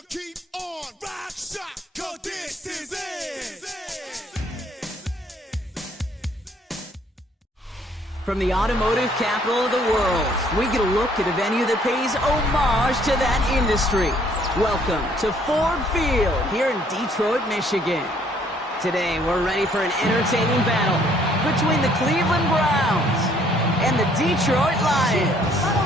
gonna keep on rock shot, 'cause this is it. From the automotive capital of the world, we get a look at a venue that pays homage to that industry. Welcome to Ford Field here in Detroit, Michigan. Today, we're ready for an entertaining battle between the Cleveland Browns and the Detroit Lions.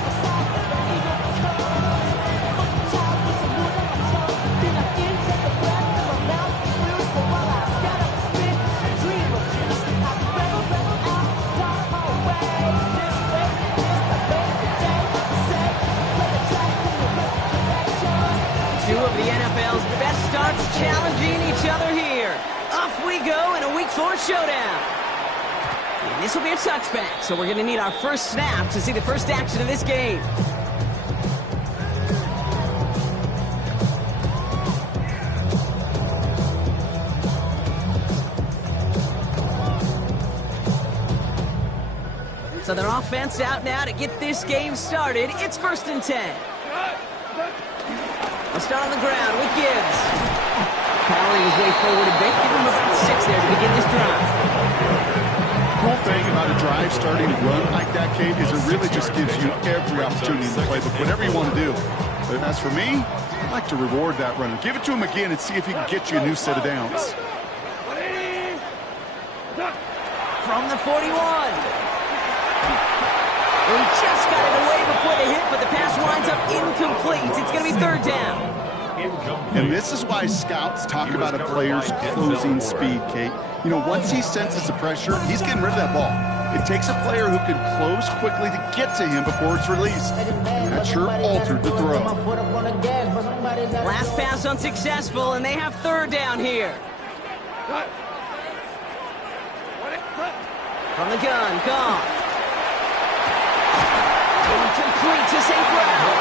Two of the NFL's best starts challenging each other here. Off we go in a Week 4 showdown. And this will be a touchback, so we're going to need our first snap to see the first action of this game. So their offense out now to get this game started. It's 1st and 10. We'll start on the ground with Gibbs. Powering his way forward a bit. Give him about 6 there to begin this drive. Cool thing about a drive starting to run like that, Kate, is it really just gives you every opportunity in the playbook, whatever you want to do. But as for me, I'd like to reward that runner. Give it to him again and see if he can get you a new set of downs. From the 41. He just got it away before the hit, but the pass winds up incomplete. It's going to be 3rd down. And this is why scouts talk about a player's closing speed, Kate. You know, once he senses the pressure, he's getting rid of that ball. It takes a player who can close quickly to get to him before it's released. And that sure altered the throw. Last pass unsuccessful, and they have 3rd down here. From the gun, gone. Incomplete to St. Brown.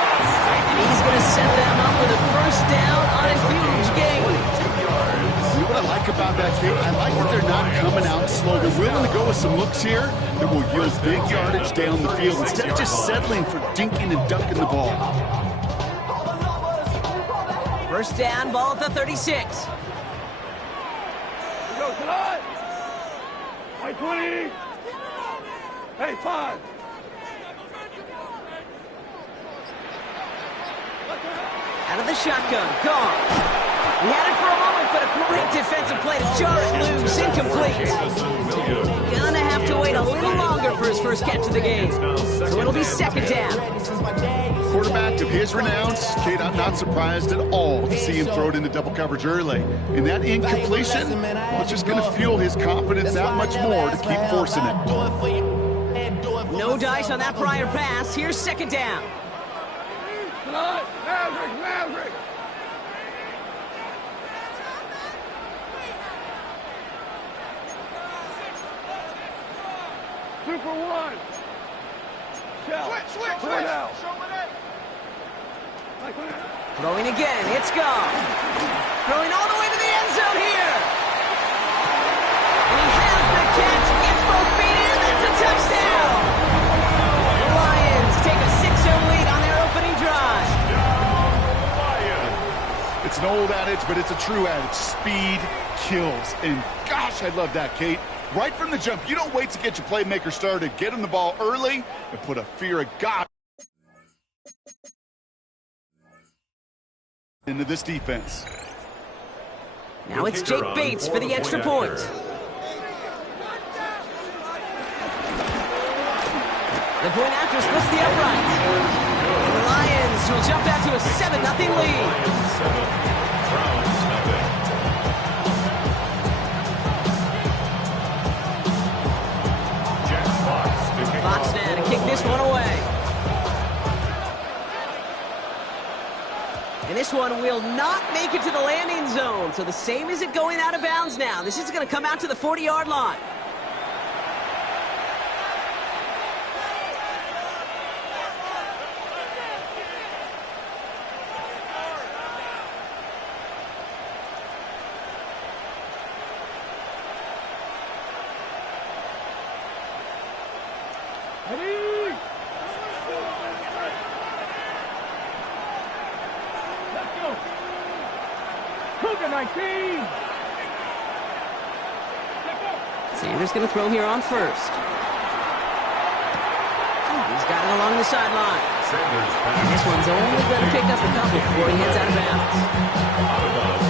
And he's going to set them up with a 1st down on a huge gain. You know what I like about that, Kate? I like that they're not coming out slow. They're willing to go with some looks here that will yield big yardage down the field instead of just settling for dinking and dunking the ball. 1st down, ball at the 36. Go, tonight. White 20. Hey, 5. Out of the shotgun, gone. He had it for a moment, but a great defensive play to jar it loose, incomplete. Gonna have to wait a little longer for his first catch of the game. So it'll be 2nd down. Quarterback of his renounce, Kate, I'm not surprised at all to see him throw it into double coverage early. And that incompletion, well, it's just going to fuel his confidence that much more to keep forcing it. No dice on that prior pass. Here's 2nd down. Maverick! Super 1. Switch. Throwing again. It's gone. Throwing all the way to the end zone here. And he has the catch. Gets both feet in. That's a touchdown. The Lions take a 6-0 lead on their opening drive. It's an old adage, but it's a true adage. Speed kills. And gosh, I love that, Kate. Right from the jump, you don't wait to get your playmaker started. Get him the ball early and put a fear of God into this defense. Now it's Jake Bates for the extra point. The point after splits the upright. And the Lions will jump out to a 7-0 lead. Fox now to kick this one away. And this one will not make it to the landing zone. So the same as it going out of bounds now. This is going to come out to the 40-yard line. Cougar 19. Sanders going to throw here on first. He's got it along the sideline. And this one's only going to pick up a couple before he heads out of bounds.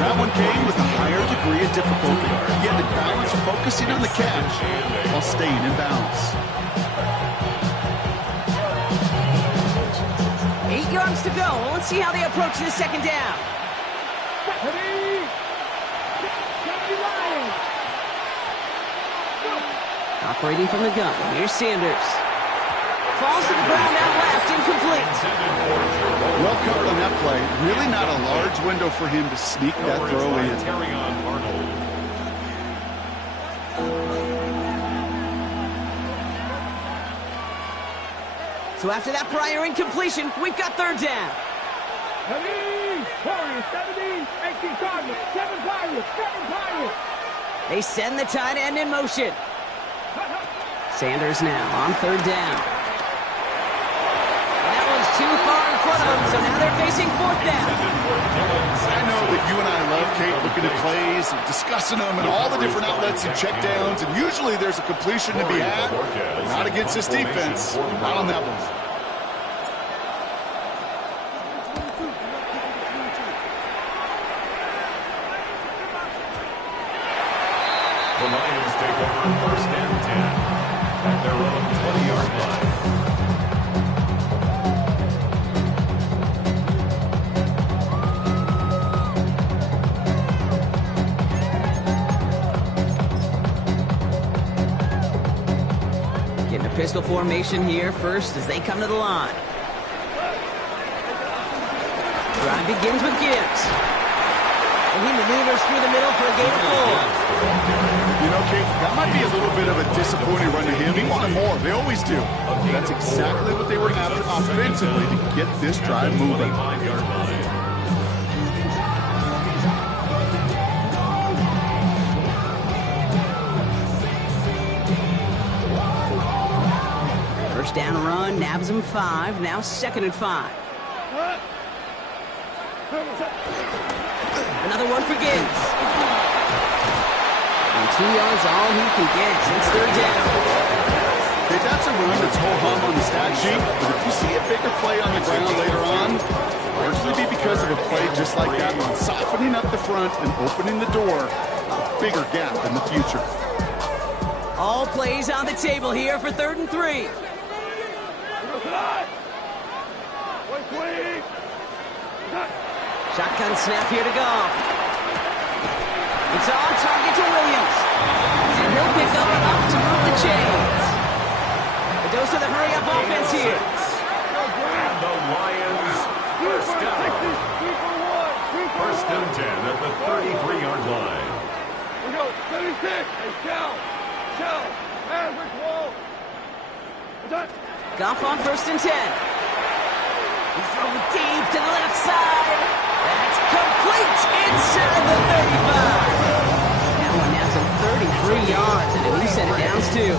That one came with a higher degree of difficulty. He had to balance focusing on the catch while staying in bounds. 8 yards to go. Let's see how they approach this second down. Operating from the gun. Here's Sanders. Falls to the ground out left, incomplete. Well covered on that play. Really not a large window for him to sneak that throw in. So after that prior incompletion, we've got third down. 70, 18 Cardinals, 7 Pirates. They send the tight end in motion. Sanders now on third down. That one's too far in front of them, so now they're facing fourth down. I know that you and I love, Kate, looking at plays and discussing them and all the different outlets and checkdowns, and usually there's a completion to be had, but not against this defense. Not on that one. The Lions take over first and 10 at their own 20-yard line. Getting a pistol formation here first as they come to the line. Drive begins with Gibbs. And he maneuvers through the middle for a gain of 4. You know, Kate, that might be a little bit of a disappointing run to him. He wanted more. They always do. That's exactly what they were after offensively to get this drive moving. First down run, nabs him 5. Now second and 5. Another one for Gibbs. And 2 yards all he can get. It's third down. Okay, that's a run that's ho-hum on the stat sheet, but if you see a bigger play on the ground later on, it'll largely be because of a play just like that one, softening up the front and opening the door, a bigger gap in the future. All plays on the table here for third and 3. Shotgun snap here to Goff. It's on target to Williams. And he'll pick up enough to move the chains. A dose of the hurry-up offense here. And the Lions first down. First and 10 at the 33-yard line. We go, 36. Hey, Cal. Average wall. Goff on first and 10. He's throwing deep to the left side. That's complete inside the 35. That one nabs him 33 yards, and a new set of downs, too.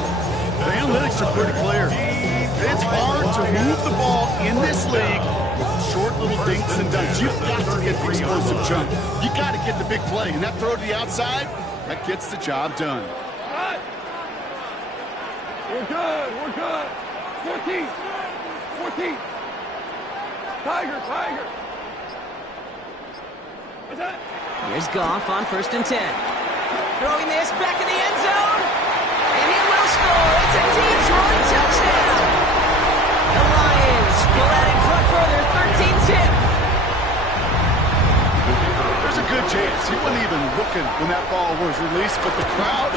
The analytics are pretty clear. It's hard to move the ball in this league with short little dinks and dunks. You've got to get the explosive jump. You got to get the big play, and that throw to the outside, that gets the job done. We're good. 14. Tiger. What's that? Here's Goff on first and 10. Throwing this back in the end zone. And he will score. It's a Detroit touchdown. The Lions pull out in front for their 13th tip. There's a good chance he wasn't even looking when that ball was released, but the crowd,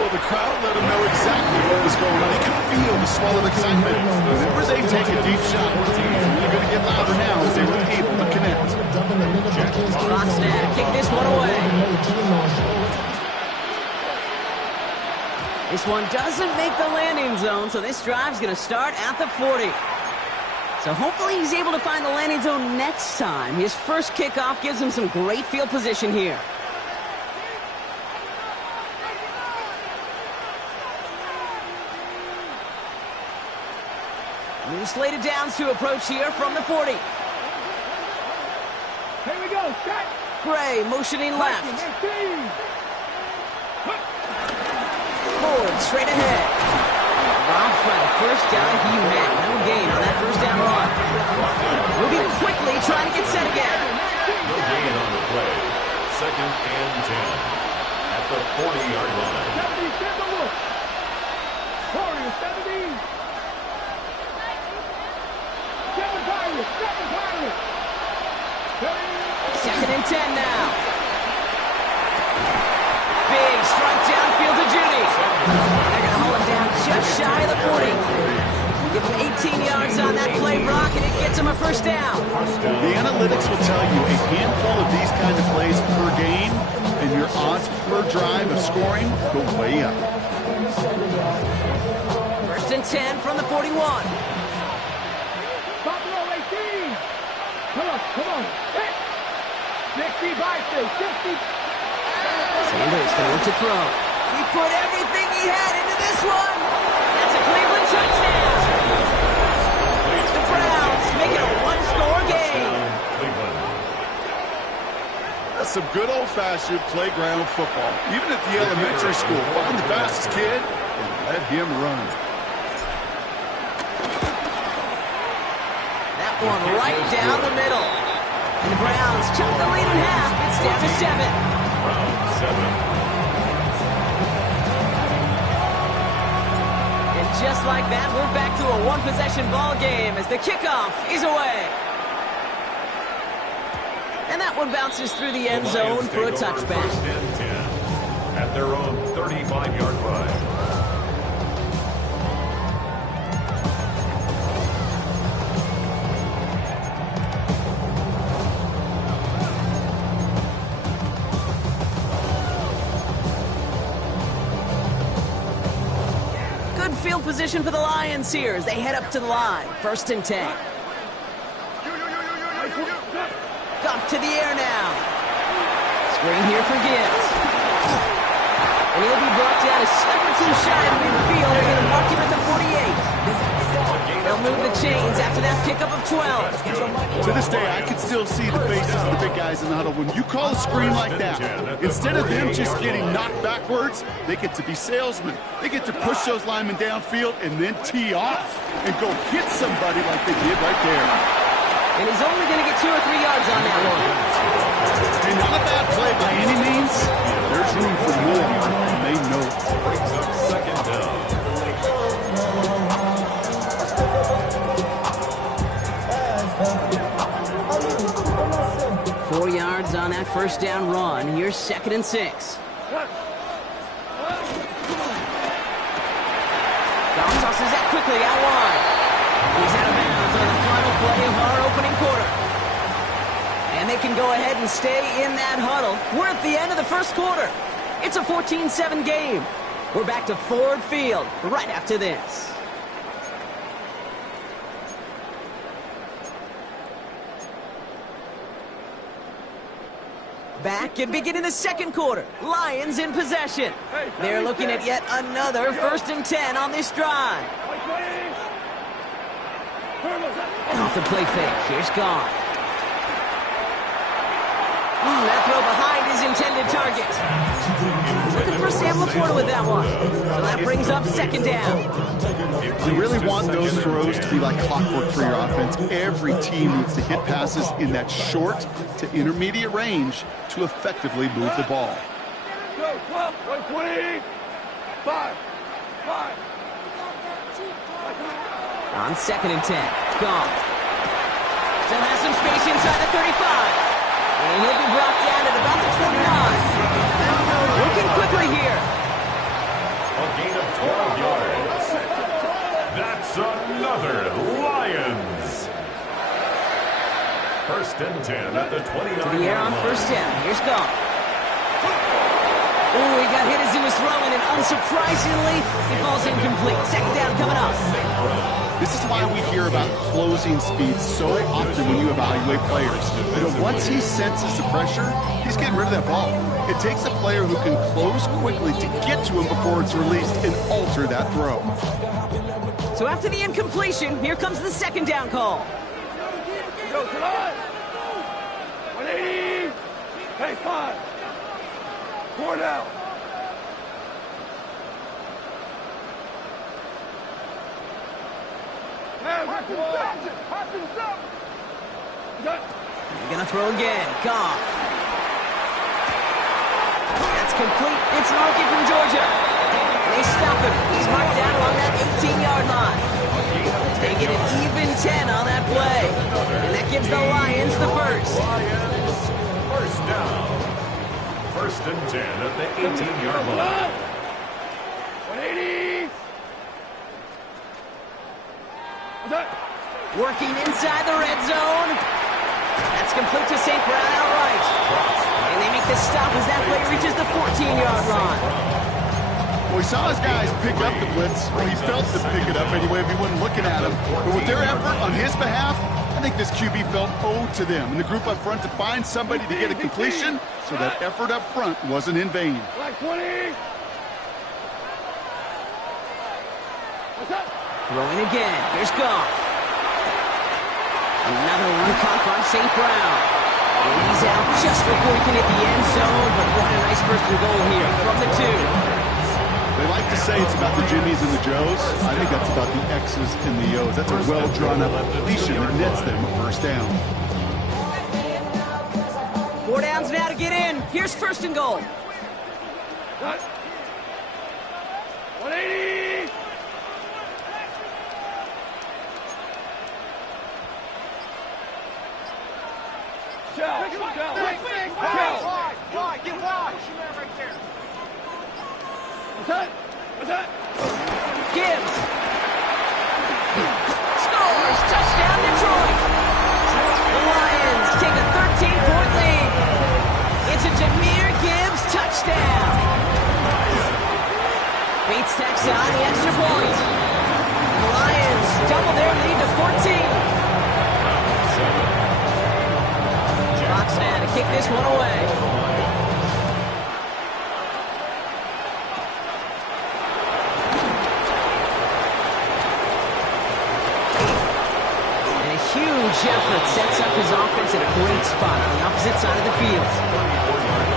well, the crowd let him know exactly what was going on. He could feel the swell of excitement. Whenever they take a deep shot, it's only going to get louder now as they were able to connect. Foxnett kick this one away. This one doesn't make the landing zone, so this drive's going to start at the 40. So hopefully he's able to find the landing zone next time. His first kickoff gives him some great field position here. New slated downs to approach here from the 40. Here we go. Set. Gray motioning left. Forward, straight ahead. Robs by the first down he met. No gain on that first down run. Moving quickly, trying to get set again. No gain on the play. 2nd and 10 at the 40-yard line. 2nd and 10 now. Big strike downfield to Judy. They're going to hold him down just shy of the 40. Give him 18 yards on that play, Brock, and it gets him a first down. The analytics will tell you a handful of these kind of plays per game, and your odds per drive of scoring go way up. 1st and 10 from the 41. Come on. Hit. 60 by 60. Sanders going to throw. He put everything he had into this one. That's a Cleveland touchdown. The Browns make it a one-score game. That's some good old-fashioned playground football. Even at the elementary school, find the fastest kid and let him run. That one right down the middle. And the Browns cut the lead in half. It's down to 7. Browns 7. And just like that, we're back to a one-possession ball game as the kickoff is away. And that one bounces through the end zone for a touchback. 1st and 10 at their own 35-yard line. Field position for the Lions here as they head up to the line. 1st and 10. Goff to the air now. Screen here for Gibbs. And he'll be brought down a step or two shy of midfield. They're going to mark him at the 48. They'll move the chains after that pickup of 12. To this day, I can still see the faces of the big guys in the huddle. When you call a screen like that, instead of them just getting knocked backwards, they get to be salesmen. They get to push those linemen downfield and then tee off and go hit somebody like they did right there. And he's only going to get 2 or 3 yards on that one. And not a bad play by any means. There's room for more, and they know it. Brings up 2nd down. 4 yards on that first down run. Here's 2nd and 6. Goff tosses that quickly out wide. He's out of bounds on the final play of our opening quarter. And they can go ahead and stay in that huddle. We're at the end of the first quarter. It's a 14-7 game. We're back to Ford Field right after this. Back and beginning the second quarter. Lions in possession. They're looking at yet another 1st and 10 on this drive. Off the play fake. Here's Goff. That throw behind his intended target. Looking for Sam Laporta with that one. So that brings up 2nd down. You really want those throws to be like clockwork for your offense. Every team needs to hit passes in that short to intermediate range to effectively move the ball. Go, 120. 5. On 2nd and 10. Goff. Still has some space inside the 35. And he'll be brought down at about the 29. Working quickly here. A gain of 12 yards. That's another Lions. 1st and 10 at the 29. To the air on 1st down. Here's Goff. Oh, he got hit as he was throwing, and unsurprisingly, he falls incomplete. 2nd down coming up. This is why we hear about closing speed so often when you evaluate players. Once he senses the pressure, he's getting rid of that ball. It takes a player who can close quickly to get to him before it's released and alter that throw. So after the incompletion, here comes the 2nd down call. Go, 180. Hey, 5. 4 down. They're gonna throw again. Goff. That's complete. It's a rookie from Georgia. And they stop him. He's marked down along that 18-yard line. Taking an even 10 on that play. And that gives the Lions the first. Lions, first down. First and 10 at the 18-yard line. 180. Working inside the red zone. That's complete to St. Brown outright. And they make the stop as that play reaches the 14-yard line. Well, he saw his guys pick up the blitz. Well, he felt to pick it up anyway if he wasn't looking at him. But with their effort on his behalf, I think this QB felt owed to them. And the group up front to find somebody to get a completion, so that effort up front wasn't in vain. Black 20. What's up? Throwing again. Here's Goff. Another one caught by St. Brown. And he's out just before he can hit the end zone. But what a nice first and goal here from the 2. They like to say it's about the Jimmies and the Joes. I think that's about the X's and the O's. That's a well-drawn-up completion that nets them a first down. 4 downs now to get in. Here's first and goal. 180. Shell. Wide. Get wide. Right there. What's that? Gibbs. Scores. Touchdown, Detroit. The Lions take a 13-point lead. It's a Jahmyr Gibbs touchdown. Bates tacks on the extra point. The Lions double their lead to 14. Fox now to kick this one away. Huge effort sets up his offense at a great spot on the opposite side of the field.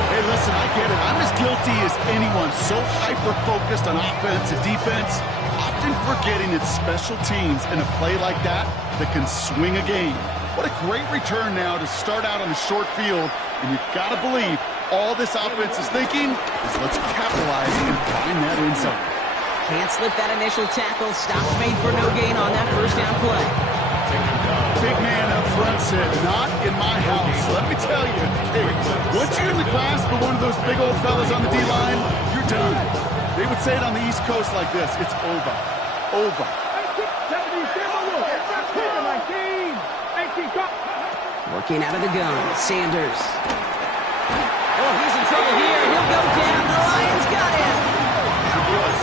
Hey, listen, I get it. I'm as guilty as anyone. So hyper-focused on offense and defense, often forgetting it's special teams in a play like that can swing a game. What a great return now to start out on the short field. And you've got to believe all this offense is thinking is let's capitalize and find that end zone. Can't slip that initial tackle. Stops made for no gain on that first down play. Big man up front said, not in my house. Let me tell you, hey, once you're in the grasp of one of those big old fellas on the D-line, you're done. They would say it on the East Coast like this, it's over. Over. Working out of the gun, Sanders. Oh, he's in trouble here. He'll go down. The Lions got him.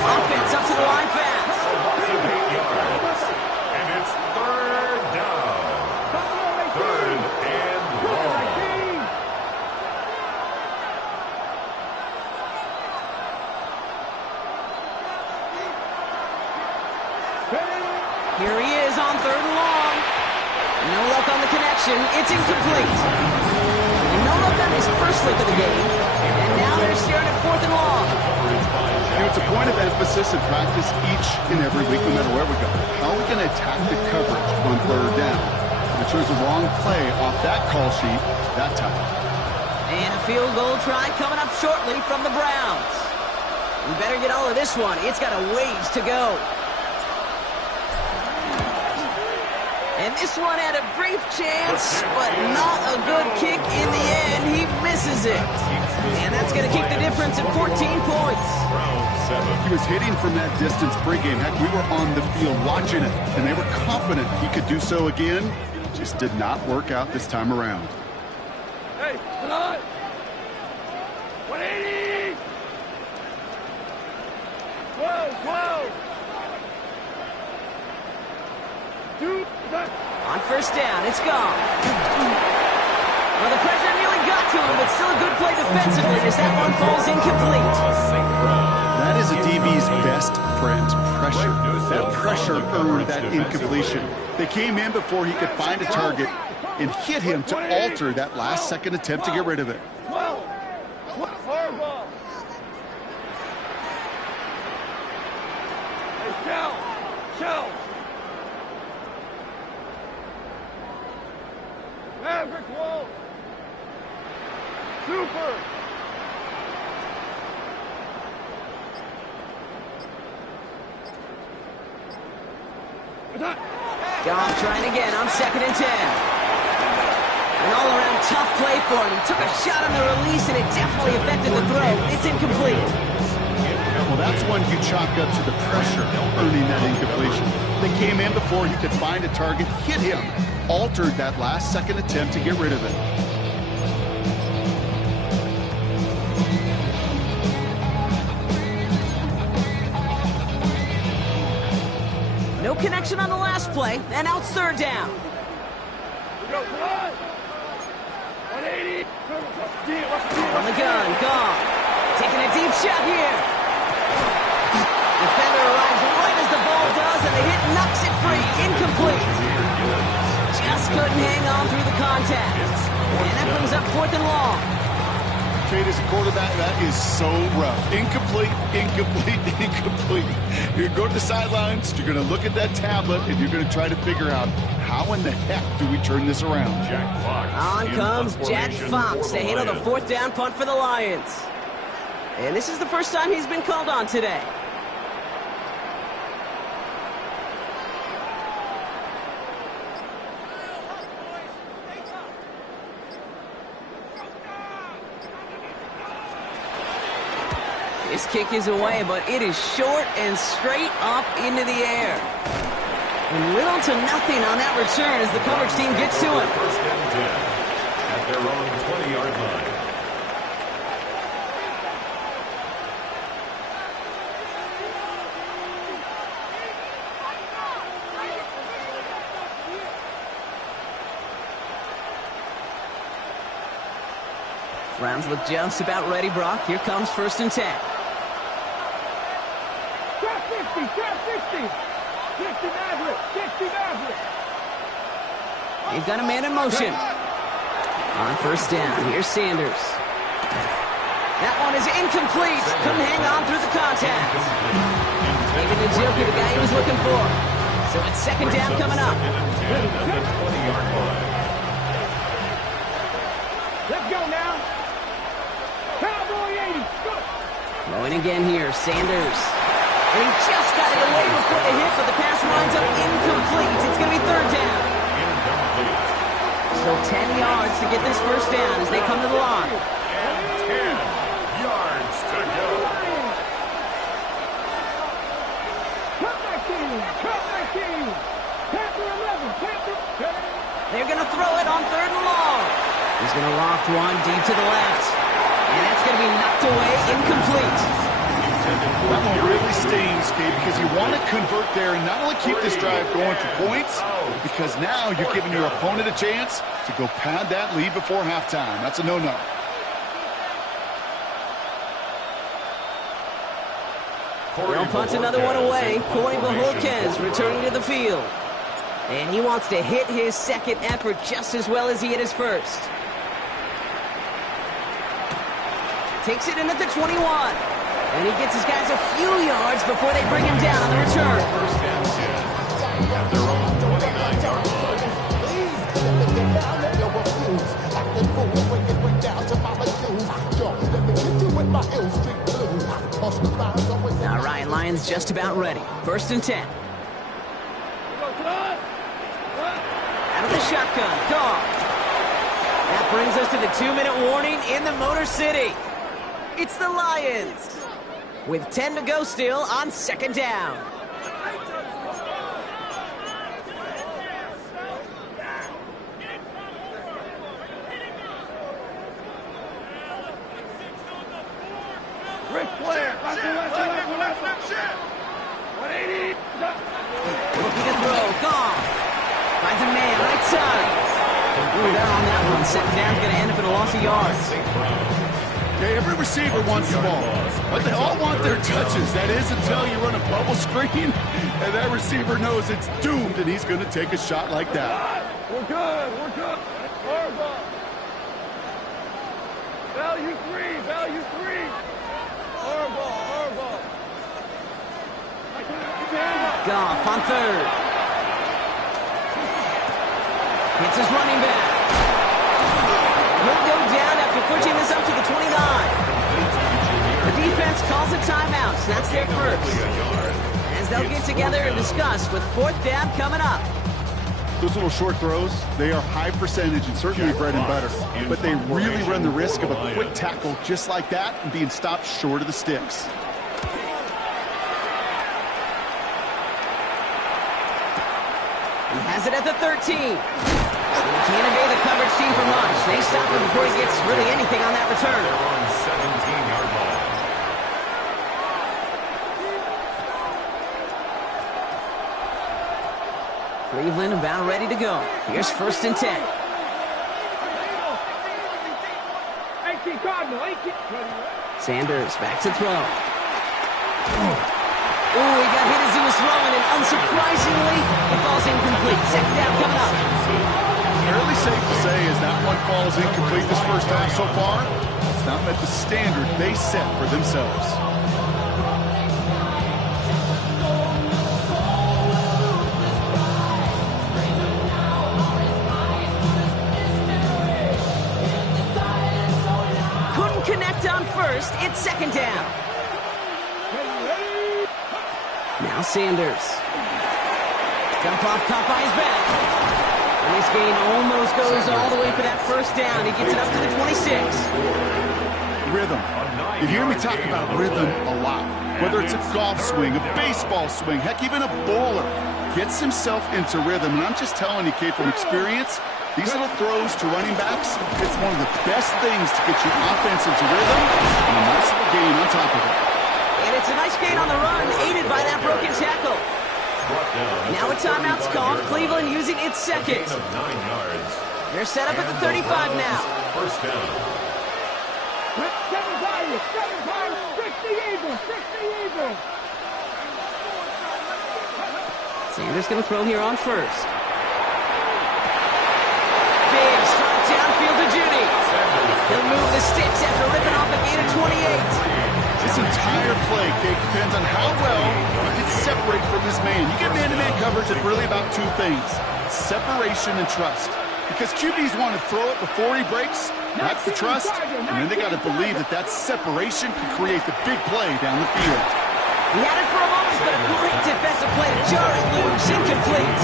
Offense up to the line fast. And it's third down. Third and long. Here he is on third and long. No luck on the connection. It's incomplete. And no luck on his first look of the game. And now they're staring at fourth and long. It's a point of emphasis in practice each and every week, no matter where we go. How are we going to attack the coverage on third down? If it shows the wrong play off that call sheet that time. And a field goal try coming up shortly from the Browns. We better get all of this one. It's got a ways to go. And this one had a brief chance, but not a good kick in the end. He misses it. And that's going to keep the difference at 14 points. He was hitting from that distance pregame. Heck, we were on the field watching it, and they were confident he could do so again. Just did not work out this time around. Hey, come on. 180. Whoa. On first down, it's gone. Well, the pressure nearly got to him, but still a good play defensively as that one falls incomplete. That is a DB's best friend, pressure. That pressure earned that incompletion. They came in before he could find a target and hit him to alter that last-second attempt to get rid of it. Hardball. Hey, shell. Maverick wall. Super. Goff trying again on 2nd and 10. An all-around tough play for him. He took a shot on the release, and it definitely affected the throw. It's incomplete. Well, that's one you chalk up to the pressure earning that incompletion. They came in before he could find a target, hit him, altered that last second attempt to get rid of it. No connection on the last play, and now it's 3rd down. Go, come on. 180. On the gun, Goff. Taking a deep shot here. Defender arrives right as the ball does, and the hit knocks it free. Incomplete. Just couldn't hang on through the contact. And that brings up 4th and long. Kate, as a quarterback, that is so rough. Incomplete. You're going to go to the sidelines, you're going to look at that tablet, and you're going to try to figure out how in the heck do we turn this around. Jack Fox. On comes Jack Fox to handle the 4th down punt for the Lions. And this is the first time he's been called on today. This kick is away, but it is short and straight up into the air. And little to nothing on that return as the coverage team gets to him. 1st and 10 at their own 20-yard line. Rams look just about ready, Brock. Here comes 1st and 10. Trap 50. 50 Maverick. They've got a man in motion. On 1st down, here's Sanders. That one is incomplete. Couldn't hang on through the contact. Taking the joke of the guy he was looking for. So it's 2nd down coming up. 20-yard line. Let's go now. Cowboy 80. Go. Throwing again here, Sanders. And he just got it away before the hit, but the pass winds up incomplete. It's going to be 3rd down. Incomplete. So 10 yards to get this 1st down as they come to the line. And 10 yards to go. Cut back team. Panther 11. They're going to throw it on 3rd and long. He's going to loft one deep to the left. And that's going to be knocked away, incomplete. That one really stings, Kate, because you want to convert there and not only keep this drive going for points, because now you're giving your opponent a chance to go pad that lead before halftime. That's a no-no. They'll punt another one away. Corey Bajorquez returning to the field. And he wants to hit his 2nd effort just as well as he hit his 1st. Takes it in at the 21. And he gets his guys a few yards before they bring him down on the return. 1st and 10 at their own 29-yard line. All right, Lions just about ready. 1st and 10. Out of the shotgun, Goff. That brings us to the 2-minute warning in the Motor City. It's the Lions with 10 to go still on 2nd down. Ric Flair. Left. 180. Looking to throw, Goff. Finds a man right side. Ooh, they're on that one. 2nd down's going to end up in a loss of yards. Okay, every receiver wants the ball, but they all want their touches. That is until you run a bubble screen, and that receiver knows it's doomed, and he's going to take a shot like that. We're good. Hardball. Value three, value three. Horrible. Goff on third. Hits his running back. He'll go down after pushing this up to the 29. The defense calls a timeout, so that's their first. As they'll get together and discuss with fourth down coming up. Those little short throws, they are high percentage and certainly bread and butter. But they really run the risk of a quick tackle just like that and being stopped short of the sticks. He has it at the 13. He can't evade the coverage team for much. They stop him before he gets really anything on that return. On 17-yard line. Cleveland about ready to go. Here's 1st and 10. 18 Cardinal, 18. Sanders back to throw. Oh, he got hit as he was throwing, and unsurprisingly, the ball's incomplete. Second down coming up. Fairly safe to say as that one falls incomplete this first half so far, it's not met the standard they set for themselves. Couldn't connect on first. It's second down. Now Sanders. Dump off caught by his back. And this gain almost goes all the way for that first down. He gets it up to the 26. Rhythm. You hear me talk about rhythm a lot. Whether it's a golf swing, a baseball swing, heck, even a bowler gets himself into rhythm. And I'm just telling you, kid, from experience, these little throws to running backs, it's one of the best things to get your offense into rhythm and a nice little gain on top of it. And it's a nice gain on the run, aided by that broken tackle. Now a timeout's called. Cleveland using its second. Of 9 yards. They're set up at the 35 now. First down. 7 fix the Eagles. Sanders going to throw here on first. Big strike downfield to Judy. He'll move the sticks after ripping off a gain of 28. This entire play, Kate, depends on how well you can separate from this man. You get man-to-man coverage, it's really about two things: separation and trust. Because QBs want to throw it before he breaks, that's the trust, and then they got to believe that that separation can create the big play down the field. He had it for a moment, but a great defensive play to jar it loose, incomplete.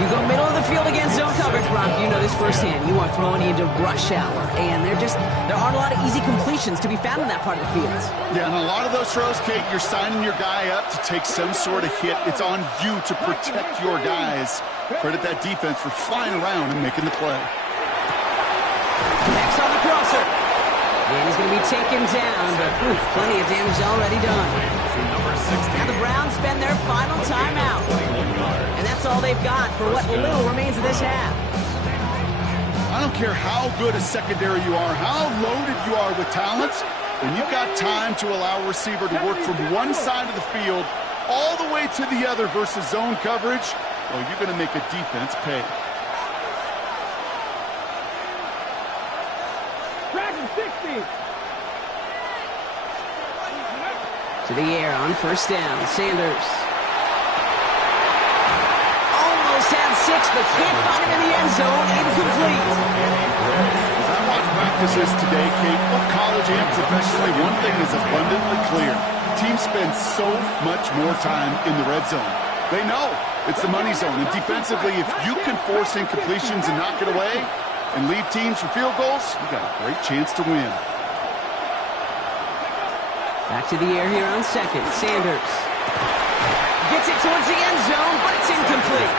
You go middle of the field against zone coverage, Brock. You know this firsthand. You are throwing into rush hour, and there aren't a lot of easy completions to be found in that part of the field. Yeah, and a lot of those throws, Kate, you're signing your guy up to take some sort of hit. It's on you to protect your guys. Credit that defense for flying around and making the play. Next on the crosser. And he's going to be taken down, but plenty of damage already done. Now the Browns spend their final timeout. And that's all they've got for what little remains of this half. I don't care how good a secondary you are, how loaded you are with talent, when you've got time to allow a receiver to work from one side of the field all the way to the other versus zone coverage, well, you're going to make a defense pay. To the air on first down. Sanders. Almost had 6, but can't find him in the end zone. Incomplete. As I watch practices today, Kate, both college and professionally, one thing is abundantly clear. Teams spend so much more time in the red zone. They know it's the money zone. And defensively, if you can force incompletions and knock it away and leave teams for field goals, you got a great chance to win. Back to the air here on second. Sanders gets it towards the end zone, but it's incomplete.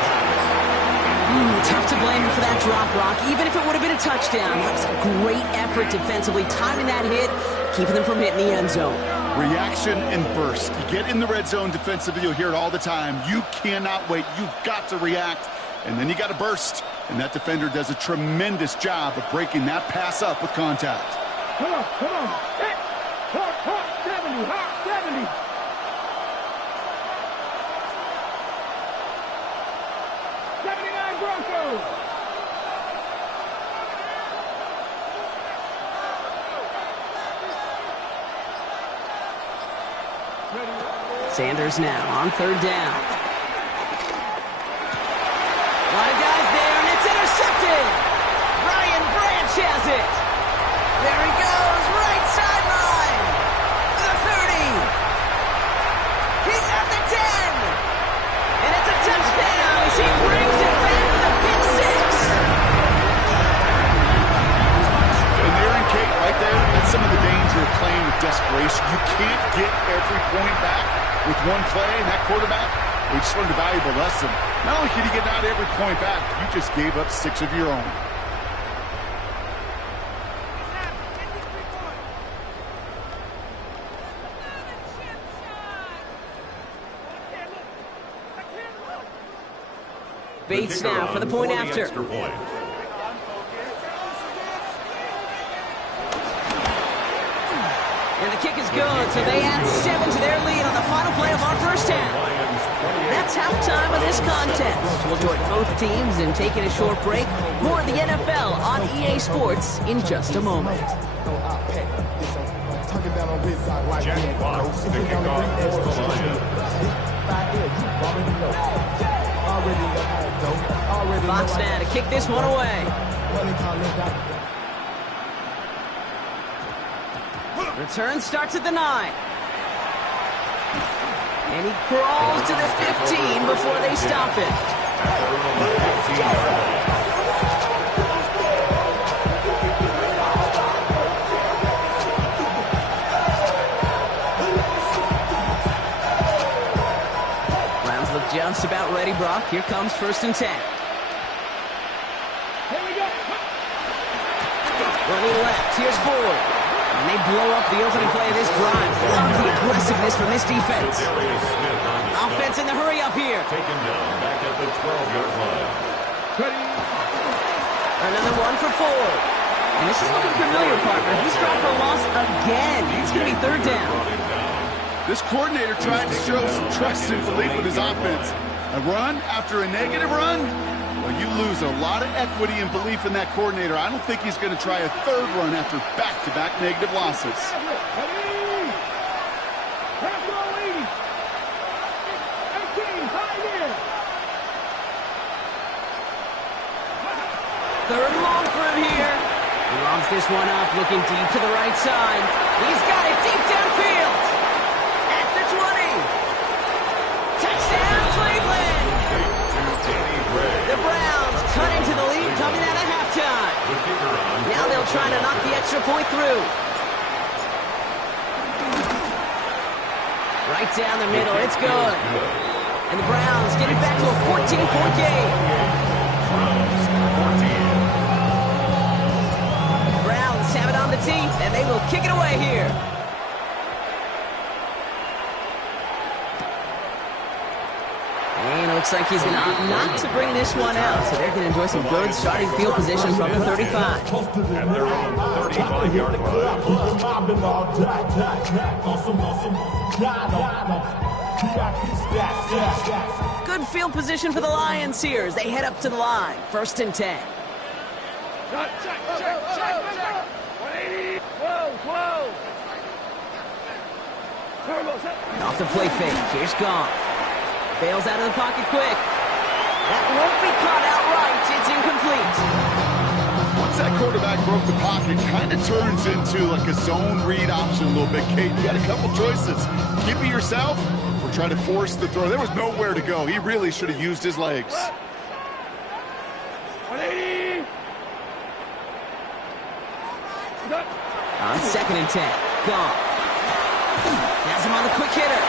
Tough to blame him for that drop, Brock. Even if it would have been a touchdown, that was a great effort defensively, timing that hit, keeping them from hitting the end zone. Reaction and burst. You get in the red zone defensively, you'll hear it all the time. You cannot wait. You've got to react, and then you got to burst. And that defender does a tremendous job of breaking that pass up with contact. Come on. Hot 70. 79 Broncos. Sanders now on third down. A lot of guys there, and it's intercepted. Ryan Branch has it. There he goes, right sideline. The 30. He's at the 10. And it's a touchdown as he brings it back to the pick six. And there in Kate, right there, that's some of the danger of playing with desperation. You can't get every point back with one play, and that quarterback, we just learned a valuable lesson. Not only can you get not every point back, you just gave up 6 of your own. Bates now for the point after. And the kick is good, so they add 7 to their lead on the final play of our first half. That's halftime of this contest. We'll join both teams in taking a short break. More of the NFL on EA Sports in just a moment. Jack Fox, the kickoff for the Lions. Fox now to kick this one away. Return starts at the 9. And he crawls to the 15 before they stop it. Browns look just about ready, Brock. Here comes 1st and 10. Running left, here's Ford. And they blow up the opening play of this drive. Love the aggressiveness from this defense. Offense in the hurry up here. Taken down back at the 12-yard line. Another one for Ford. And this is looking familiar, partner. He's dropped for a loss again. It's going to be 3rd down. This coordinator tried to show some trust and belief with his offense. A run after a negative run? Well, you lose a lot of equity and belief in that coordinator. I don't think he's going to try a 3rd run after back-to-back negative losses. Third long for him here. He lobs this one up, looking deep to the right side. He's got it deep downfield. At the 20. Touchdown, Cleveland. The Browns cut into the lead coming out of halftime. Now they'll try to knock the extra point through. Right down the middle, it's good. And the Browns get it back to a 14-point game. Browns have it on the tee, and they will kick it away here. And it looks like he's going to opt not to bring this one out, so they're going to enjoy some good starting field position from the 35. At their own 35-yard line. Good field position for the Lions here as they head up to the line. 1st and 10. Off the play fake. Here's Goff. Bails out of the pocket quick. That won't be caught outright. It's incomplete. Once that quarterback broke the pocket, kind of turns into like a zone read option a little bit. Kate, you got a couple choices. Keep it yourself or try to force the throw. There was nowhere to go. He really should have used his legs. On 2nd and 10. Goff. Has him on the quick hitter.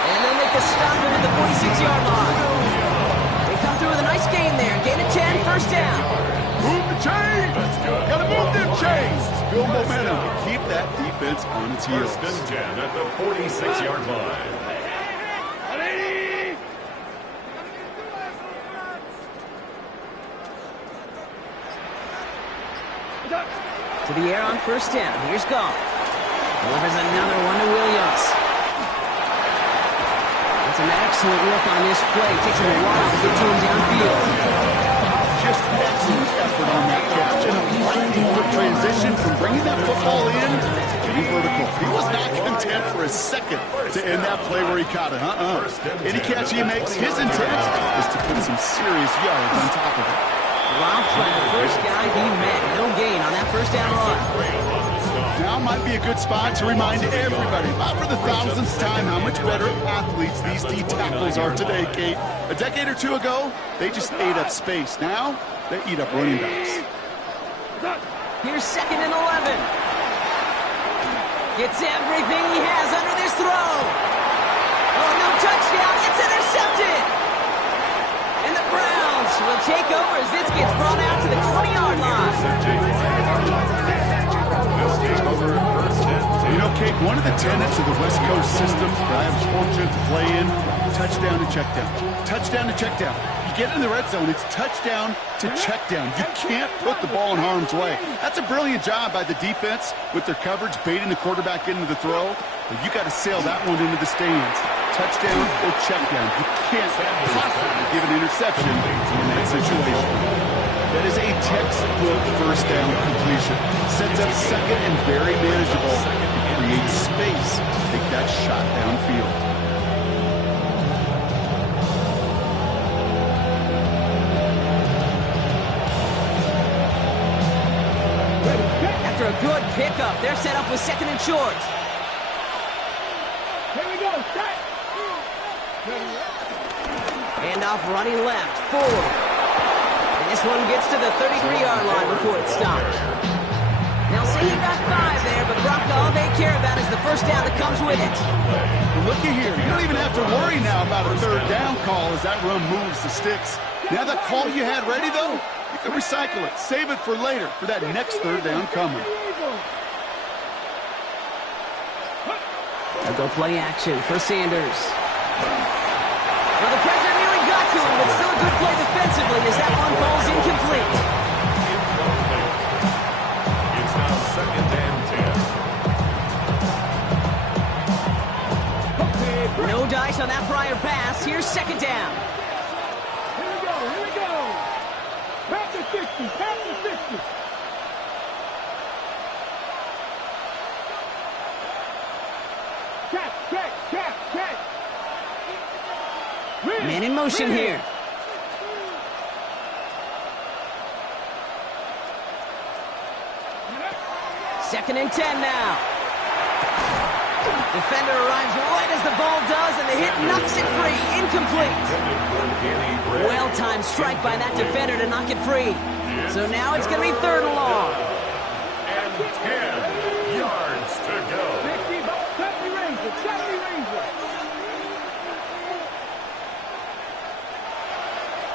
And they'll make the stop at the 46-yard line. They come through with a nice gain there. Gain of 10, 1st down. Move the chains. Got to move them chains. Build momentum. Keep that defense on its heels. 1st and 10 at the 46-yard line. To the air on 1st down. Here's Goff. Delivers another one to Williams. That's an excellent look on this play. Takes him a while to get to him downfield. Just excellent effort on that catch. And a lightning quick transition from bringing that football in to getting vertical. He was not content intent for a second to end that play where he caught it. Any catch he makes, his intent is to put some serious yards on top of it. Dropped by the first guy he met. No gain on that first down run. Now might be a good spot to remind everybody, about for the thousandth time, how much better athletes these D tackles are today, Kate. A decade or two ago, they just ate up space. Now, they eat up running backs. Here's 2nd and 11. Gets everything he has under this throw. Oh, no touchdown. It's intercepted. And the Browns will take over as this gets brought out to the 20-yard line. You know, Kate, one of the tenets of the West Coast system that I was fortunate to play in, touchdown to check down. Touchdown to check down. You get in the red zone, it's touchdown to check down. You can't put the ball in harm's way. That's a brilliant job by the defense with their coverage, baiting the quarterback into the throw. But you got to sail that one into the stands. Touchdown or check down. You can't possibly give an interception in that situation. That is a textbook first down completion. Sets up second and very manageable. It creates space to take that shot downfield. After a good pickup, they're set up with 2nd and short. Here we go. Set. Handoff running left. Forward. And this one gets to the 33-yard line before it stops. They'll say he got 5 there, but Brock, all they care about is the first down that comes with it. Well, looky here. You don't even have to worry now about a third down call as that run moves the sticks. Now that call you had ready, though, you can recycle it. Save it for later, for that next third down coming. They'll go play action for Sanders. Well, the pressure nearly got to him, but still a good play defensively as that one falls incomplete. It's now 2nd and 10. No dice on that prior pass. Here's 2nd down. Here we go. Pass to 60, pass to 60. Check. Man in motion here. Second and 10 now. Defender arrives right as the ball does, and the hit knocks it free. Incomplete. Well-timed strike by that defender to knock it free. So now it's going to be 3rd and long. And 10 yards to go. 70 Ranger.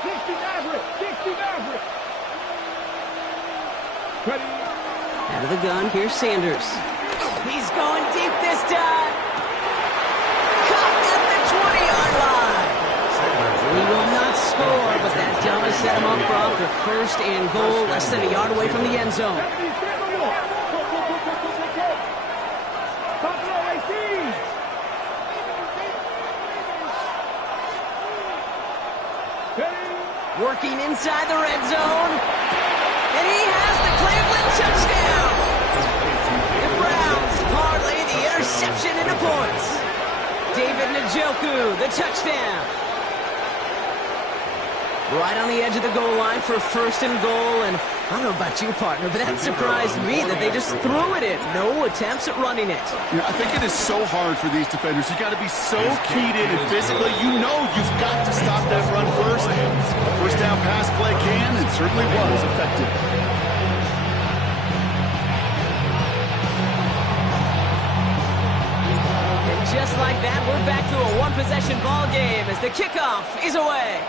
60 Maverick. Ready. Out of the gun, here's Sanders. He's going deep this time. Caught at the 20-yard line. He will not score, but that does set him up for 1st and goal, less than a yard away from the end zone. Working inside the red zone. And he has the Cleveland touchdown. The Browns parlay the interception into points. David Njoku, the touchdown. Right on the edge of the goal line for 1st and goal. And I don't know about you, partner, but that surprised me that they just threw it in. No attempts at running it. You know, I think it is so hard for these defenders. You got to be so keyed in and physically. You know you've got to stop that run first. First down pass play can and certainly was effective. And just like that, we're back to a one-possession ball game as the kickoff is away.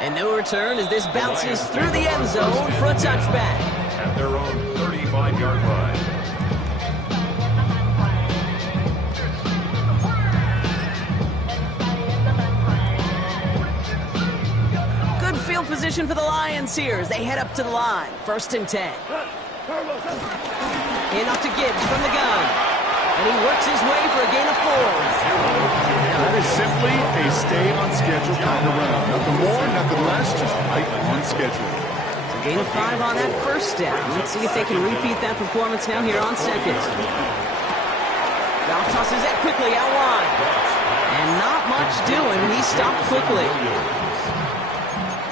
And no return as this bounces through the end zone for a touchback. At their own 35-yard line. Good field position for the Lions here as they head up to the line. 1st and 10. In off to Gibbs from the gun. And he works his way for a gain of 4. That is simply a stay on schedule kind of run. Nothing more, nothing less, just right on schedule. So Gain of 5 on that first down. Let's see if they can repeat that performance now here on second. Goff tosses it quickly out wide. And not much doing. He stopped quickly.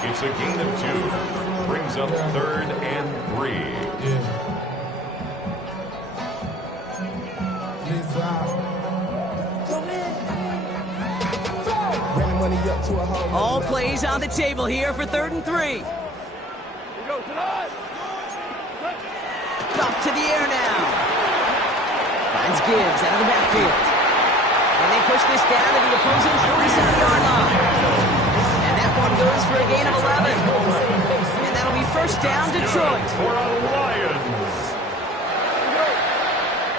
It's a gain of 2. Brings up 3rd and 3. All plays on the table here for 3rd and 3. Goff to the air now. Finds Gibbs out of the backfield. And they push this down to the opposing 47-yard line. And that one goes for a gain of 11. And that'll be first down, Detroit. For a Lions.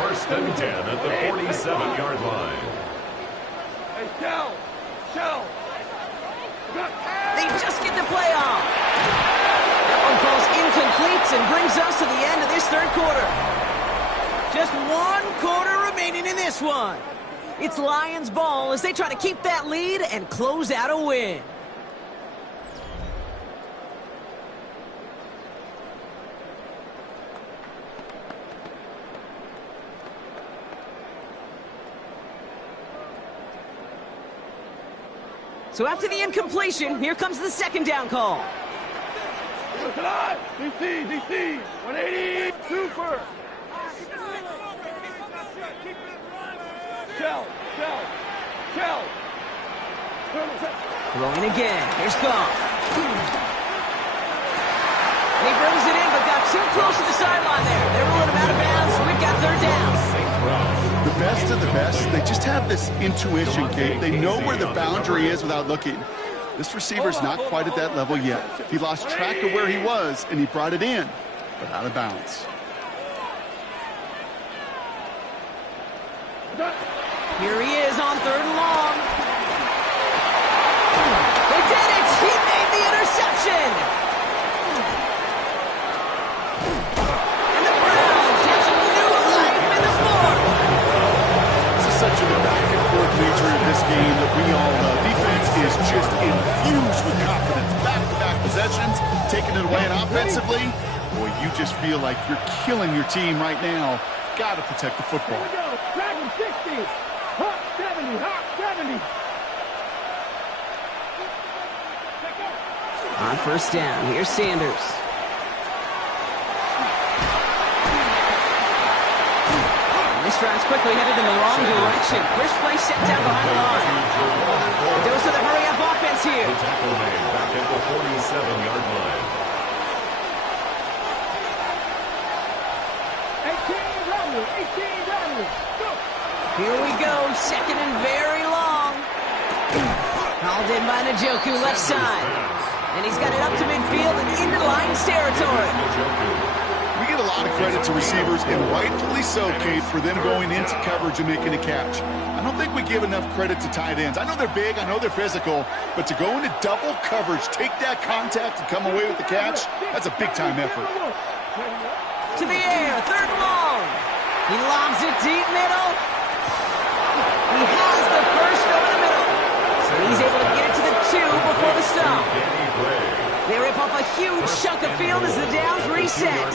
First and 10 at the 47-yard line. Hey, Shell! They just get the play off. That one falls incomplete and brings us to the end of this 3rd quarter. Just 1 quarter remaining in this one. It's Lions ball as they try to keep that lead and close out a win. So after the incompletion, here comes the 2nd down call. DC, 180, super. Shell. Throwing again. Here's Goff. He brings it in, but got too close to the sideline there. They're ruling him out of bounds. We've got 3rd down. The best of the best, they just have this intuition, Kate. They know where the boundary is without looking. This receiver's not quite at that level yet. He lost track of where he was, and he brought it in, but out of bounds. Here he is on 3rd and long. They did it! He made the interception! And the Browns have some new life in the 4th. This is such a back-and-forth nature of this game that we all love. Defense is just infused with confidence. Back-to-back possessions, taking it away, and offensively, boy, you just feel like you're killing your team right now. Got to protect the football. Here we go. Dragon 60. Hawk 70. Hawk 70. On 1st down, here's Sanders. And this drive's quickly headed in the wrong direction. First play set down behind the line. The dose of the hurry-up offense here. The tackle made back at the 47-yard line. 18 runners. Go. Here we go, 2nd and very long. Hauled in by Njoku, left side. And he's got it up to midfield and into Lions territory. We give a lot of credit to receivers, and rightfully so, Kate, for them going into coverage and making a catch. I don't think we give enough credit to tight ends. I know they're big, I know they're physical, but to go into double coverage, take that contact, and come away with the catch, that's a big-time effort. To the air, 3rd and long. He lobs it deep middle. He has the first over the middle. So he's able to get it to the 2 before the stop. They rip off a huge chunk of field as the downs reset.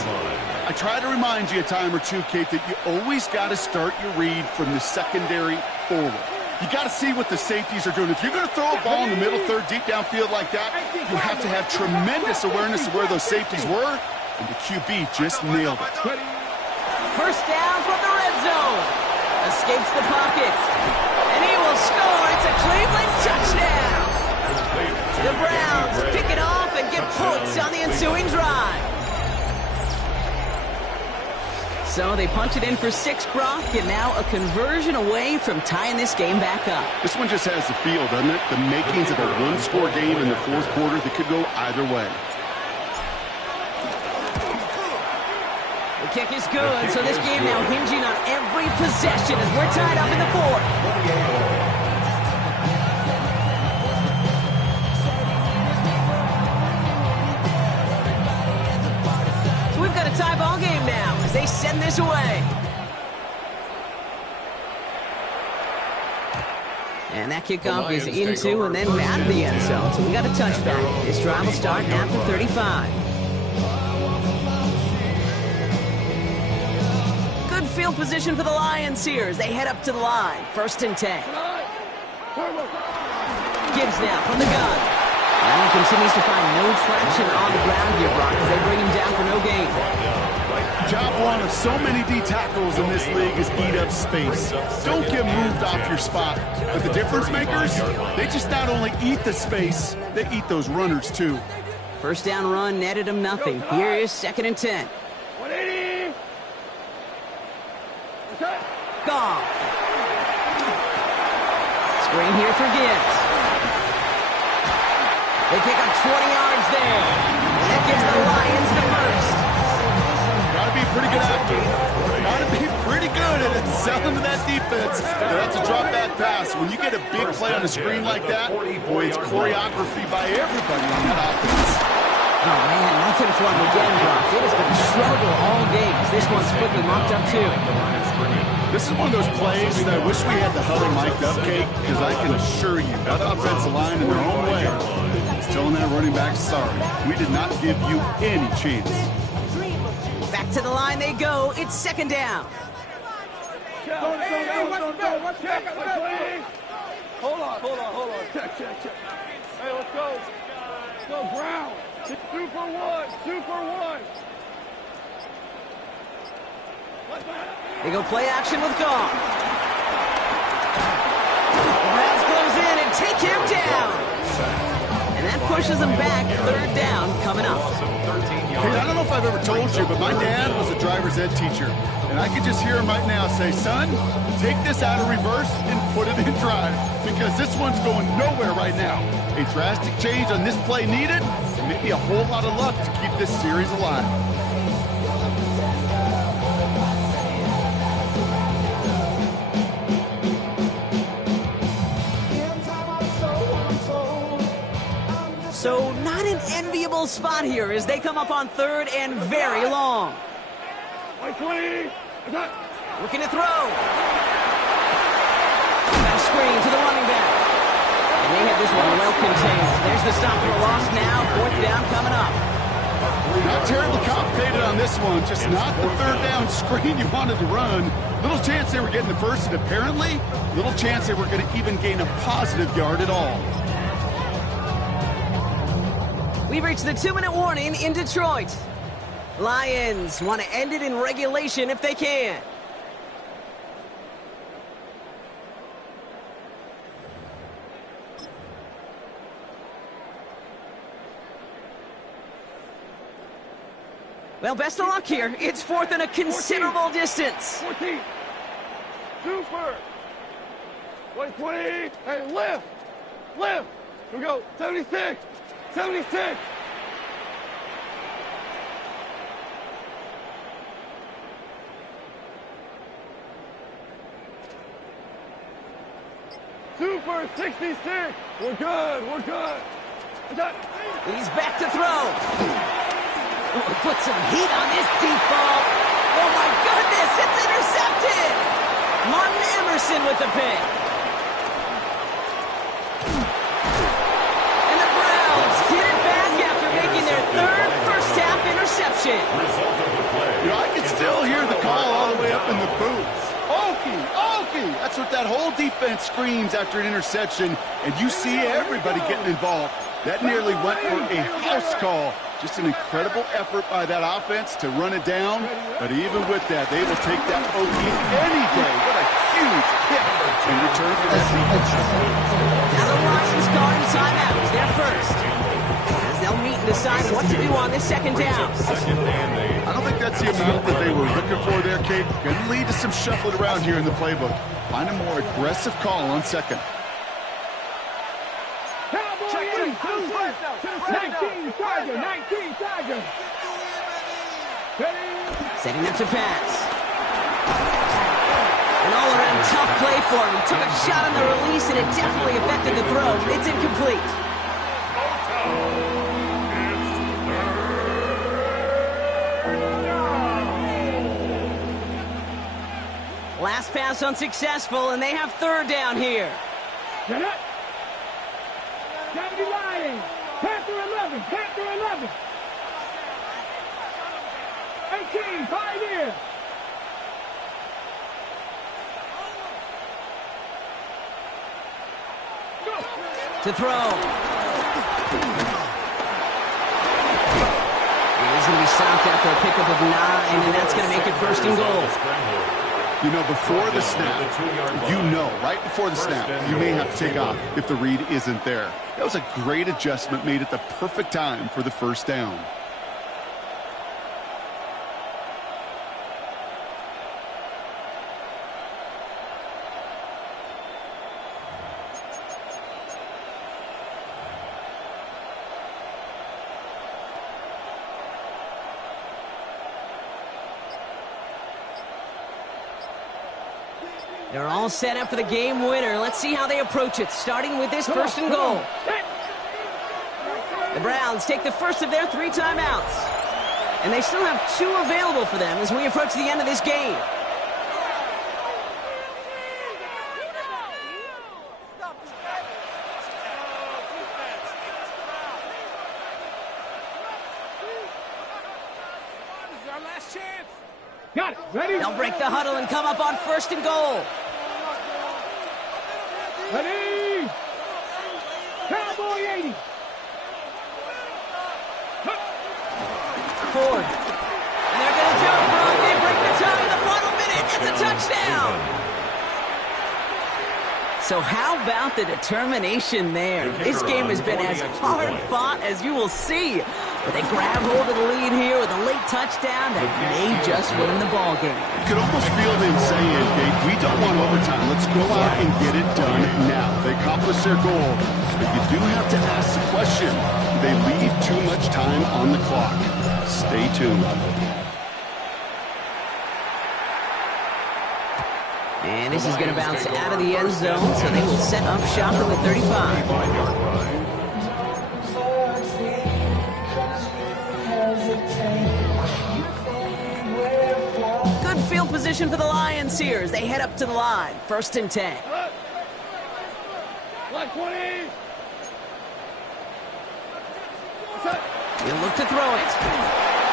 I try to remind you a time or two, Kate, that you always got to start your read from the secondary forward. You got to see what the safeties are doing. If you're going to throw a ball in the middle third, deep downfield like that, you have to have tremendous awareness of where those safeties were, and the QB just nailed it. First down from the red zone. Escapes the pocket. And he will score. It's a Cleveland touchdown. The Browns pick it off and get points on the ensuing drive. So they punch it in for 6, Brock, and now a conversion away from tying this game back up. This one just has the feel, doesn't it? The makings of a one-score game in the 4th quarter that could go either way. The kick is good, so this game now hinging on every possession as we're tied up in the 4th. We've got a tie ball game now as they send this away. And that kickoff is into and then out of the end zone. So we got a touchback. This drive will start after 35. field position for the Lions here as they head up to the line. 1st and 10. Gibbs now from the gun. And he continues to find no traction on the ground here, Brock, as they bring him down for no gain. Job one of so many D tackles in this league is eat up space. Don't get moved off your spot. But the difference makers, they just not only eat the space, they eat those runners too. 1st down run netted him nothing. Here is 2nd and 10. 180. Gone. Screen here for Gibbs. They pick up 20 yards there. And that gives the Lions the 1st. Gotta be pretty good actor. Gotta be pretty good at selling to that defense. That's a drop back pass. When you get a big play on a screen like that, boy, it's choreography by everybody on that offense. Oh, man, nothing for him again, Brock. It has been a struggle all game as this one's quickly mocked up, too. This is one of those plays that I wish we had the huddle mic'd up, Kate, because I can assure you that offensive line in their own way is telling that running back, sorry, we did not give you any chance. Back to the line they go. It's 2nd down. Hold on. Check. Hey, let's go. Let's go, Brown. 2 for 1. They go play action with Goff. Browns close in and take him down. And that pushes them back. 3rd down coming up. Kate, I don't know if I've ever told you, but my dad was a driver's ed teacher. And I could just hear him right now say, son, take this out of reverse and put it in drive. Because this one's going nowhere right now. A drastic change on this play needed, and maybe a whole lot of luck to keep this series alive. So not an enviable spot here as they come up on 3rd and very long. Looking to throw. Got a screen to the running back. And they have this one well contained. There's the stop for a loss now. 4th down coming up. Not terribly complicated on this one. Just not the 3rd down screen you wanted to run. Little chance they were getting the 1st, and apparently little chance they were going to even gain a positive yard at all. We've reached the 2-minute warning in Detroit. Lions want to end it in regulation if they can. Well, best of luck here. It's 4th and a considerable distance. 14. Super. Wait, 20. Hey, lift. Here we go. 76. 76. Super 66. We're good. He's back to throw. Oh, put some heat on this deep ball. Oh, my goodness, it's intercepted. Martin Emerson with the pick. And the Browns get it back after making their 3rd first-half interception. I can still hear the call all the way up in the booth. Okey! That's what that whole defense screams after an interception, and you see everybody getting involved. That nearly went for a house call. Just an incredible effort by that offense to run it down, but even with that, they will take that OT any day. What a huge hit in return for that defense. Now the Lions calling timeouts. They're first. As they'll meet and decide what to do on this 2nd down. I don't think that's the amount that they were looking for there, Kate. Going to lead to some shuffling around here in the playbook. Find a more aggressive call on 2nd. 19 Tiger. Setting up to pass. An all-around tough play for him. He took a shot on the release, and it definitely affected the throw. It's incomplete. Last pass unsuccessful, and they have 3rd down here. Get up. Gotta Lions. Panther 11. 18. Pioneer. To throw. He's going to be stopped after a pickup of 9, and that's going to make it 1st and goal. You know, before the snap, right before the snap, you may have to take off if the read isn't there. That was a great adjustment made at the perfect time for the 1st down. They're all set up for the game winner. Let's see how they approach it, starting with this 1st and goal. The Browns take the first of their 3 timeouts. And they still have 2 available for them as we approach the end of this game. Got it. Ready? They'll break the huddle and come up on 1st and goal. Ready? Cowboy 80. Ford. And they're going to jump run. They break the tie in the final minute. It's a touchdown. So how about the determination there? This game has been as hard fought as you will see. But they grab hold of the lead here with a late touchdown that may just win the ball game. You could almost feel them saying, Kate, we don't want overtime. Let's go out and get it done now. They accomplish their goal. But you do have to ask the question, do they leave too much time on the clock? Stay tuned. And this is going to bounce out of the end zone, so they will set up shop at the 35. Good field position for the Lions here as they head up to the line. 1st and 10. Like 20. He'll look to throw it.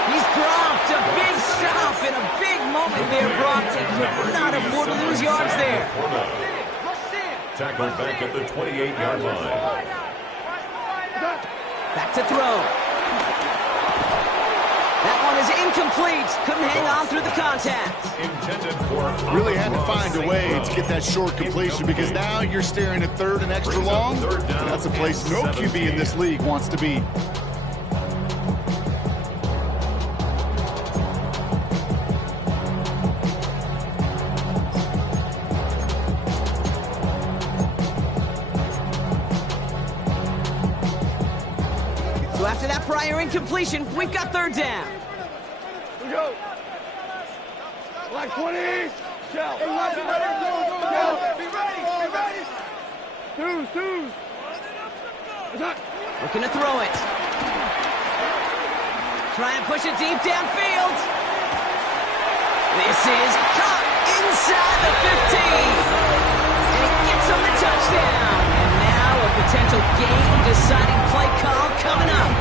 He's dropped. A big stop and a big moment there, Brock. They could not afford to lose yards there. Tackled back at the 28-yard line. Back to throw. That one is incomplete. Couldn't hang on through the contact. Really had to find a way to get that short completion because now you're staring at 3rd and extra long. That's a place no QB in this league wants to be. So after that prior incompletion, we've got 3rd down. Here we go. Like 20. Shell. Be ready. Twos. Looking to throw it. Try and push it deep downfield. This is caught inside the 15. And he gets him the touchdown. And now a potential game-deciding play call coming up.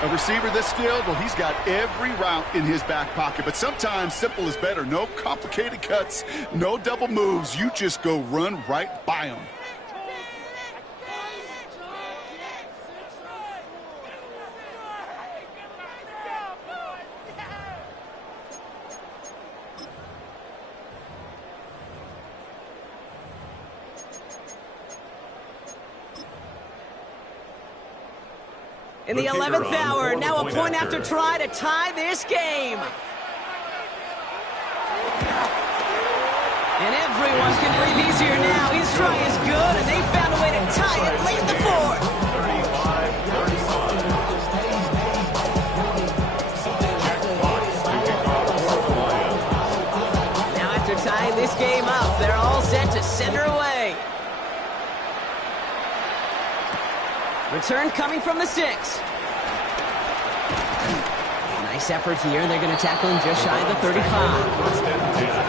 A receiver this skilled, well, he's got every route in his back pocket. But sometimes simple is better. No complicated cuts, no double moves. You just go run right by them. In the 11th hour, now a point after try to tie this game. And everyone can breathe easier now. His try is good, and they found a way to tie it late in the 4th. Now after tying this game up, they're all set to send her away. Return coming from the 6. Nice this effort here. They're going to tackle him just shy of the 35.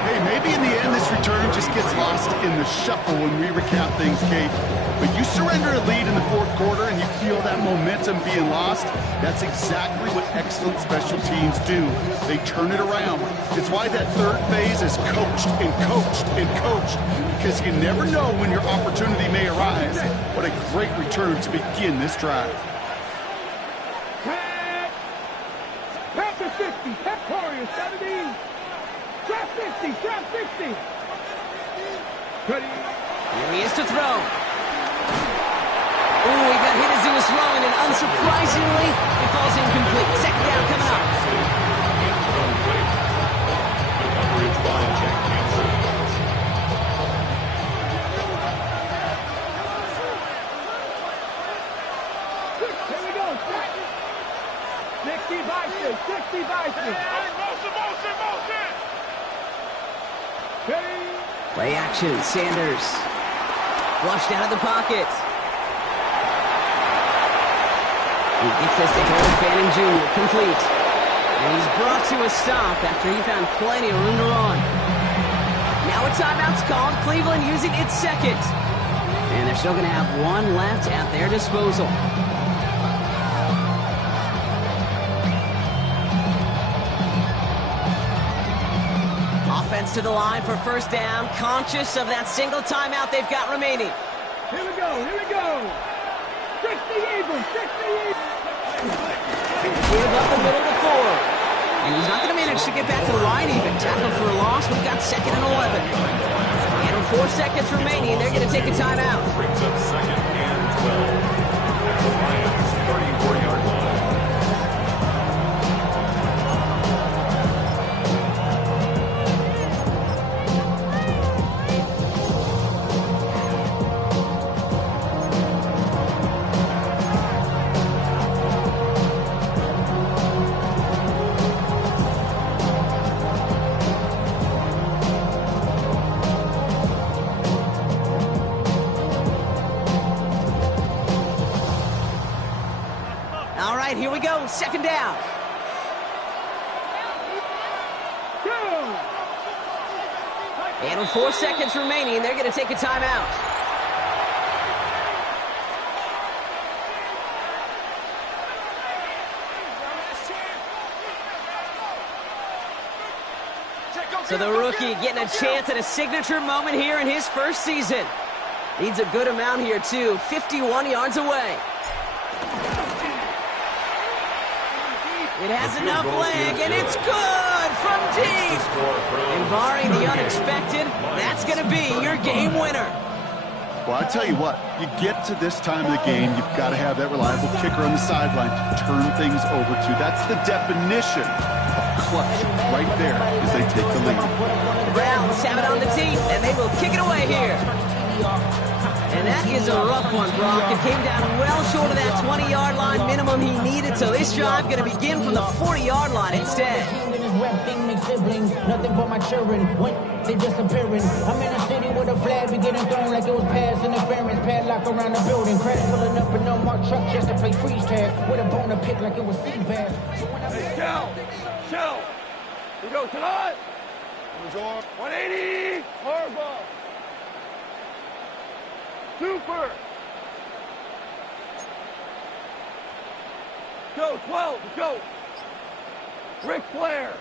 Hey, maybe in the end this return just gets lost in the shuffle when we recap things, Kate. But you surrender a lead in the fourth quarter and you feel that momentum being lost. That's exactly what excellent special teams do. They turn it around. It's why that third phase is coached and coached and coached, because you never know when your opportunity may arise. What a great return to begin this drive. Panther 50, Pep Warriors 70. Trap 50, trap 60. Ready. Here he is to throw. Ooh, he got hit as he was throwing, and unsurprisingly, he falls incomplete. Second down coming up. Here we go. 60 Bison, 60 Bison. Motion. Ready. Play action, Sanders. Flushed out of the pocket. He gets this to Harry Fanning Jr. complete. And he's brought to a stop after he found plenty of room to run. Now a timeout's called. Cleveland using its second. And they're still going to have one left at their disposal. Offense to the line for first down, conscious of that single timeout they've got remaining. Here we go. 60 Abrams, 60 Abrams. Give up the middle to Ford. And he's not going to manage to get back to the line even. Tackle for a loss. We've got second and 11. And with 4 seconds remaining, they're going to take a timeout. Brings up second and 12. At the Lions' 34-yard line. Here we go, second down. And with 4 seconds remaining, they're going to take a timeout. So the rookie getting a chance at a signature moment here in his first season. Needs a good amount here, too. 51 yards away. It has enough leg, and it's good from deep. And barring the unexpected, that's going to be your game winner. Well, I tell you what, you get to this time of the game, you've got to have that reliable kicker on the sideline to turn things over to. That's the definition of clutch right there as they take the lead. The Browns have it on the team, and they will kick it away here. And that is a rough one, Brock. It came down well short of that 20-yard line minimum he needed, so this drive going to begin from the 40-yard line instead. Nothing but my children. When they disappearing. I'm in a city with a flag, we getting thrown like it was pass interference. Padlock around the building. Crash pulling up in no mark truck just to play freeze tag. With a bone to pick like it was sea bass. Shell. We go tonight. 180. Hardball. Super. Go 12. Go. Ric Flair.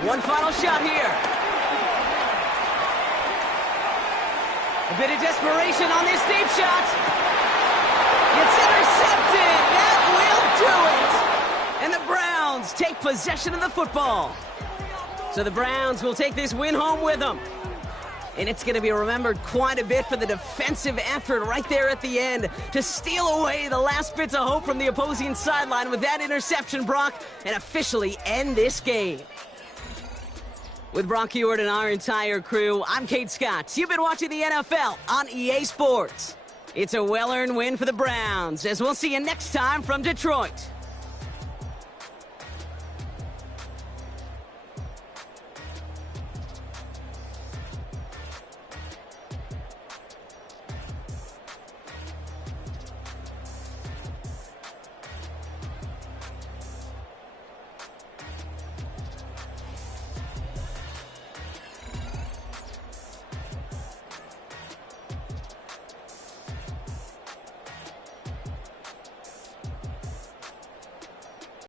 One final shot here. A bit of desperation on this deep shot. It's intercepted. That will do it. And the Browns take possession of the football. So the Browns will take this win home with them. And it's going to be remembered quite a bit for the defensive effort right there at the end to steal away the last bits of hope from the opposing sideline with that interception, Brock, and officially end this game. With Brock Ewart and our entire crew, I'm Kate Scott. You've been watching the NFL on EA Sports. It's a well-earned win for the Browns, as we'll see you next time from Detroit.